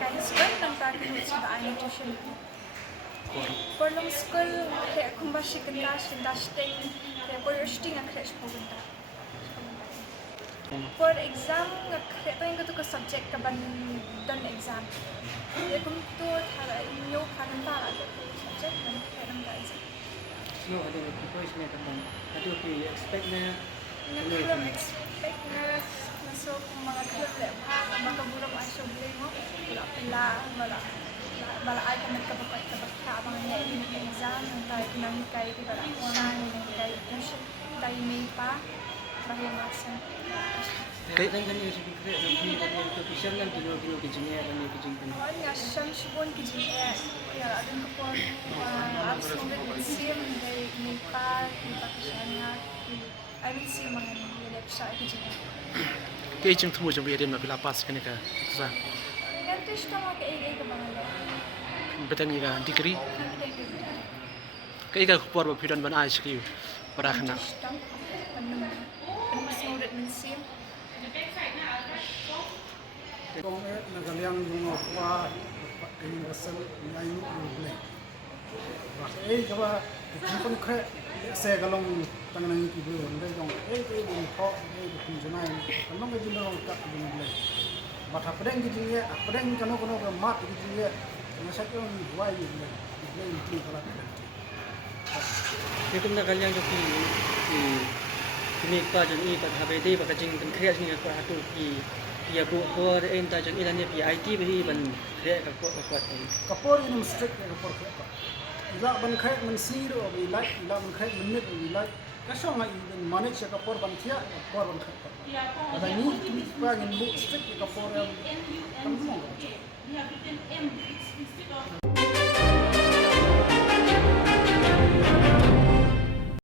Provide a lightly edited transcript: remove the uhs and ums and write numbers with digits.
Kaya school ng practice sa daan tuition. Porlong school kaya kung ba siya kanda siya dashting kaya porlong ang crash po ganda. For exam kaya ito yung ko subject ka ban dan exam. Kaya kung ito tara inyo parang tara subject dan kaya nang exam. No, ada voice na kapan. Aduh, expect na. Nagkulang expect na so kung mga club ha makabulang ang sublay mo wala pala wala ay ka nagkabapay abang niya yung exam yung tayo kinamikay di ba lang yung kay tuition tayo may pa bahimasan Kaya lang ganyan sa bigre, ang official lang gino kijinnya kami kijingkan. Wala nga siyang subon kijinnya kaya adun ko po absolute museum may pa siya nga I will see mga nilip siya kijinnya. Kaya yung tumuj ang biyarin mapilapas ka nika sa Ganito siya mga kaigay ka mga betan ika degree kaya ka kupor ba pidan ban ayos kayo para kana Penusulit museum. Kung nagaliang yung apa yung rasal ngayon ulit. Bakit kawa kung kaya saya galong tangan ng ibu hindi dong yung thọ yung junai kanong medyo lang kat yung ulit. Bata pedang gitu ya, pedang kano mat gitu ya. Masa yung why yung itu kalau Ni kung nakalyang to kini pa jang i paghabe di pagkajing kan kreat ni ko hatu ya ko enta jang ilan ni IT bhi ban kreat ka ko kapor yung strict yung kapor ko. Ila ban kreat man zero we like ila ban kreat minute we like. Kaso nga yung manage yung kapor ban tiya kapor ban kreat. Ada ni pa yung strict yung kapor yung kamu.